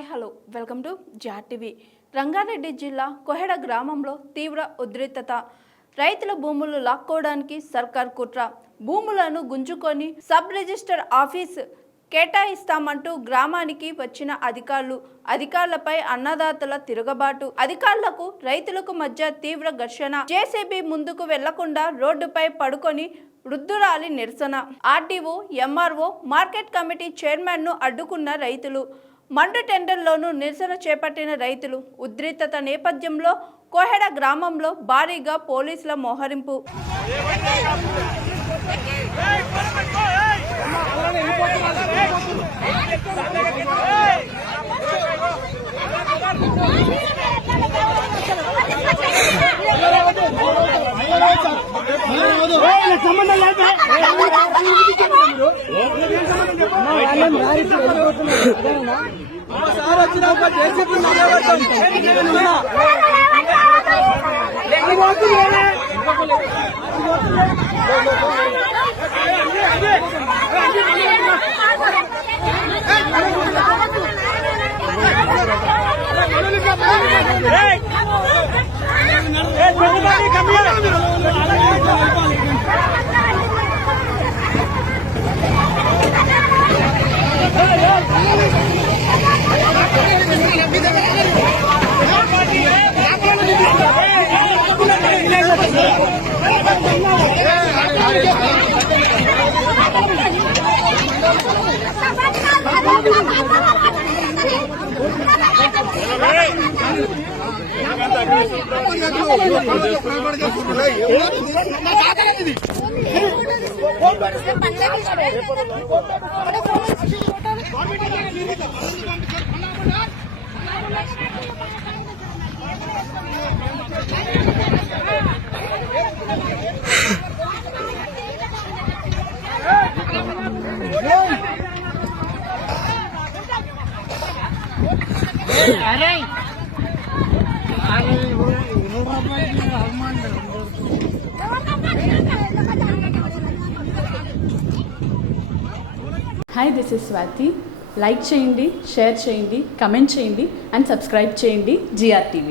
Hi hello welcome to జార్ TV. Rangareddy జిల్లా కొహెడ గ్రామంలో తీవ్ర ఉద్రిక్తత. రైతుల భూములు లాక్కోవడానికి సర్కార్ కుట్ర. భూములను గుంజుకొని సబ్ రిజిస్టర్ ఆఫీస్ కేటాయిస్తామంటూ గ్రామానికి వచ్చిన అధికారులపై అన్నదాతల తిరుగుబాటు. అధికారులకు రైతులకు మధ్య తీవ్ర ఘర్షణ. జేసీబీ ముందుకు వెళ్లకుండా రోడ్డుపై పడుకొని వృద్ధురాలి నిరసన. RDO, MRO, market committee chairman ను అడ్డుకున్న రైతులు. మండు టెండర్లోనూ నిరసన చేపట్టిన రైతులు. ఉద్రిక్తత నేపథ్యంలో కొహెడ గ్రామంలో భారీగా పోలీసుల మోహరింపు. Hi, this is Swathi. Like చేయండి, షేర్ చేయండి, కమెంట్ చేయండి అండ్ సబ్స్క్రైబ్ చేయండి జిఆర్ టీవీ.